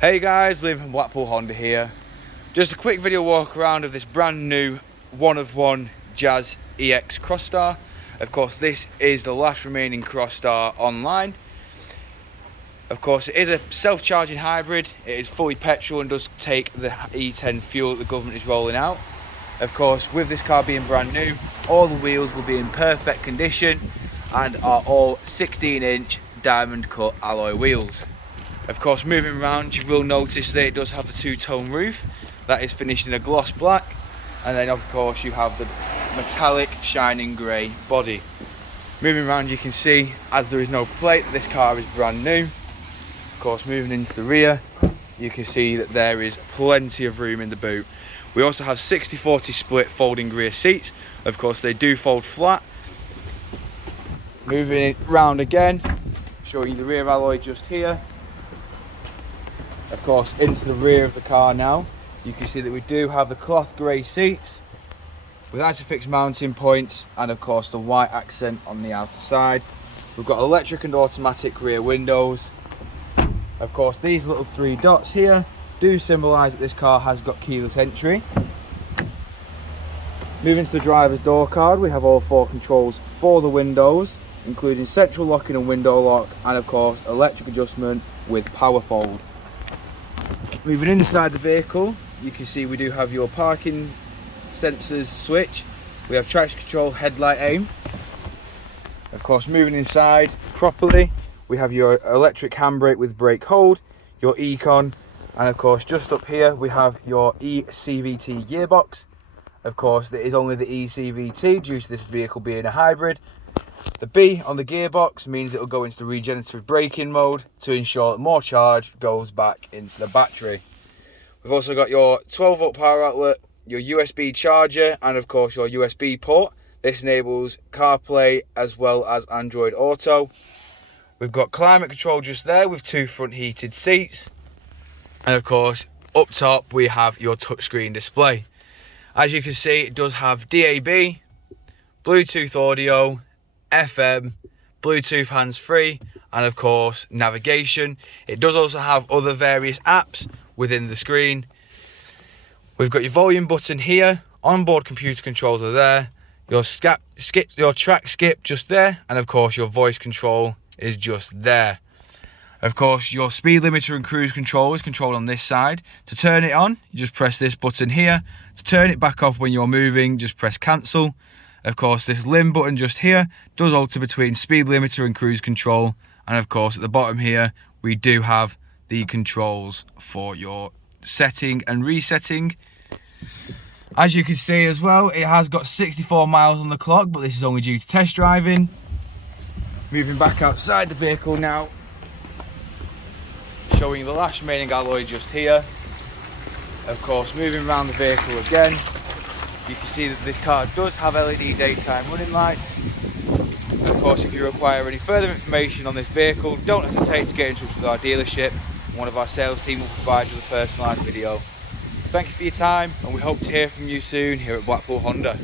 Hey guys, Lytham from Blackpool Honda here. Just a quick video walk around of this brand new one of one Jazz EX Crosstar. Of course, this is the last remaining Crosstar online. Of course, it is a self-charging hybrid. It is fully petrol and does take the E10 fuel that the government is rolling out. Of course, with this car being brand new, all the wheels will be in perfect condition and are all 16-inch diamond cut alloy wheels. Of course, moving around, you will notice that it does have the two-tone roof that is finished in a gloss black, and then of course you have the metallic shining grey body. Moving around, you can see, as there is no plate, that this car is brand new. Of course, moving into the rear, you can see that there is plenty of room in the boot. We also have 60-40 split folding rear seats. Of course, they do fold flat. Moving round again, showing you the rear alloy just here. Of course, into the rear of the car now, you can see that we do have the cloth grey seats with Aspheric mounting points, and of course the white accent on the outer side. We've got electric and automatic rear windows. Of course, these little three dots here do symbolise that this car has got keyless entry. Moving to the driver's door card, we have all four controls for the windows, including central locking and window lock, and of course electric adjustment with power fold. Moving inside the vehicle, you can see we do have your parking sensors switch. We have traction control, headlight aim. Of course, moving inside properly, we have your electric handbrake with brake hold, your Econ, and of course just up here we have your Ecvt Gearbox. Of course, there is only the Ecvt due to this vehicle being a hybrid. The B on the gearbox means it will go into the regenerative braking mode to ensure that more charge goes back into the battery. We've also got your 12-volt power outlet, your USB charger, and of course your USB port. This enables CarPlay as well as Android Auto. We've got climate control just there with two front heated seats. And of course, up top we have your touchscreen display. As you can see, it does have DAB, Bluetooth audio, FM, Bluetooth hands-free, and of course navigation. It does also have other various apps within the screen. We've got your volume button here, onboard computer controls are there, your track skip just there, and of course your voice control is just there. Of course, your speed limiter and cruise control is controlled on this side. To turn it on, you just press this button here. To turn it back off when you're moving, just press cancel. Of course, this limb button just here does alter between speed limiter and cruise control. And of course, at the bottom here, we do have the controls for your setting and resetting. As you can see as well, it has got 64 miles on the clock, but this is only due to test driving. Moving back outside the vehicle now, showing the last remaining alloy just here. Of course, moving around the vehicle again, you can see that this car does have LED daytime running lights. And of course, if you require any further information on this vehicle, don't hesitate to get in touch with our dealership. One of our sales team will provide you with a personalised video. Thank you for your time, and we hope to hear from you soon here at Blackpool Honda.